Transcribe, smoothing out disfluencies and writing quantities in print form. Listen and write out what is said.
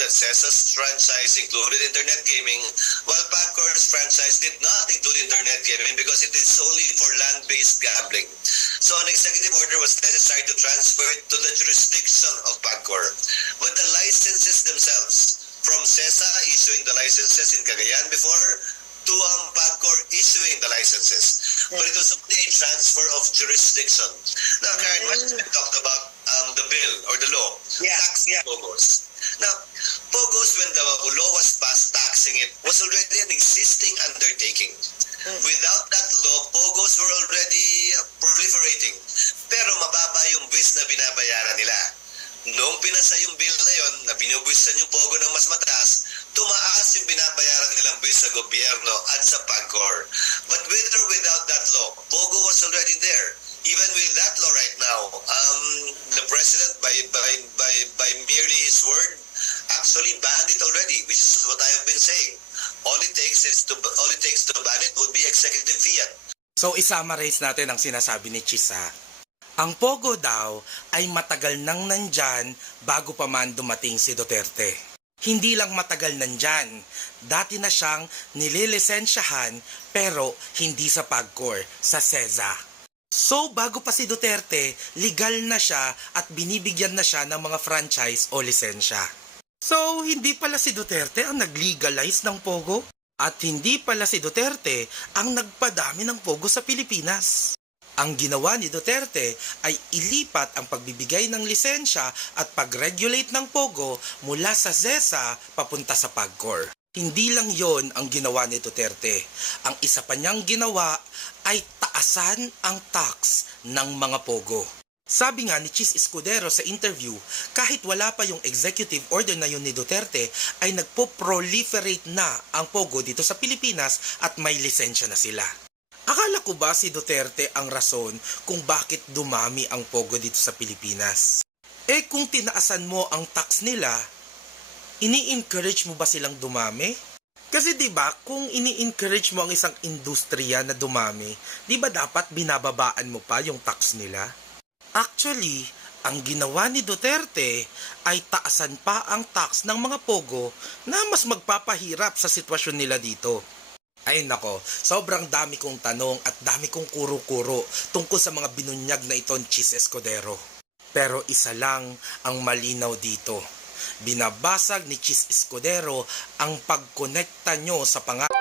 that CESA's franchise included internet gaming, while PAGCOR's franchise did not include internet gaming because it is only for land-based gambling. So an executive order was necessary to transfer it to the jurisdiction of PAGCOR. But the licenses themselves, from CESA issuing the licenses in Cagayan before, to PAGCOR issuing the licenses. But it was only a transfer of jurisdiction. Now, Karen, what we talked about the bill or the law, taxing POGOs. Now, POGOs, when the law was passed taxing it, was already an existing undertaking. Without that law, POGOs were already proliferating. Pero mababa yung buwis na binabayaran nila. Noong pinasa yung bill na yon, na binubwisan yung POGO ng mas mataas, tumaas yung binabayaran nilang buwis sa gobyerno at sa PAGCOR. But with or without that law, POGO was already there. Even with that law right now, the president, by merely his word, actually banned it already, which is what I have been saying. All it takes to ban it would be executive fiat. So i-summarize natin ang sinasabi ni Chisa. Ang POGO daw ay matagal nang nandyan bago pa man dumating si Duterte. Hindi lang matagal nandyan, dati na siyang nililisensyahan pero hindi sa PAGCOR, sa CESA. So bago pa si Duterte, legal na siya at binibigyan na siya ng mga franchise o lisensya. So hindi pala si Duterte ang nag-legalize ng POGO at hindi pala si Duterte ang nagpadami ng POGO sa Pilipinas. Ang ginawa ni Duterte ay ilipat ang pagbibigay ng lisensya at pag-regulate ng POGO mula sa CESA papunta sa PAGCOR. Hindi lang yon ang ginawa ni Duterte. Ang isa pa niyang ginawa ay taasan ang tax ng mga POGO. Sabi nga ni Chis Escudero sa interview, kahit wala pa yung executive order na yun ni Duterte, ay nagpo-proliferate na ang POGO dito sa Pilipinas at may lisensya na sila. Akala ko ba si Duterte ang rason kung bakit dumami ang POGO dito sa Pilipinas? Eh kung tinaasan mo ang tax nila, ini-encourage mo ba silang dumami? Kasi 'di ba, kung ini-encourage mo ang isang industriya na dumami, 'di ba dapat binababaan mo pa yung tax nila? Actually, ang ginawa ni Duterte ay taasan pa ang tax ng mga POGO na mas magpapahirap sa sitwasyon nila dito. Ay nako, sobrang dami kong tanong at dami kong kuro-kuro tungkol sa mga binunyag na ito ni Chis Escudero. Pero isa lang ang malinaw dito. Binabasag ni Chis Escudero ang pagkonekta nyo sa pangalan